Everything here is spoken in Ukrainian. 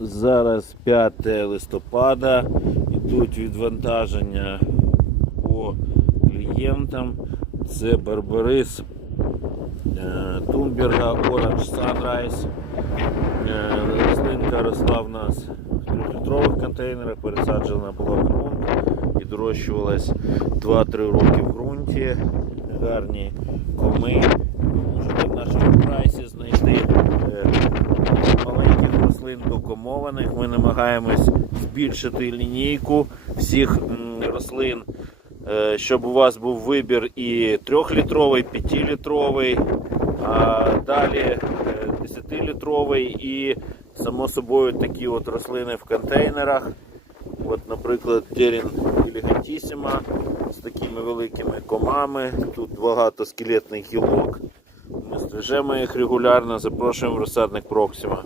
Зараз 5 листопада. Йдуть відвантаження по клієнтам. Це Барбарис е, Тумберга Orange Sunrise. Е, Рослинка росла в нас в трьохлітрових контейнерах, пересаджена була в ґрунт і дорощувалась 2-3 роки в ґрунті. Гарні коми. Рослин докомованих. Ми намагаємось збільшити лінійку всіх рослин, е, щоб у вас був вибір і 3-літровий, 5-літровий, а далі е, 10-літровий і, само собою, такі от рослини в контейнерах. От, наприклад, Дерін елегантісіма з такими великими комами. Тут багато скелетних гілок. Ми стрижемо їх регулярно, запрошуємо в розсадник Проксима.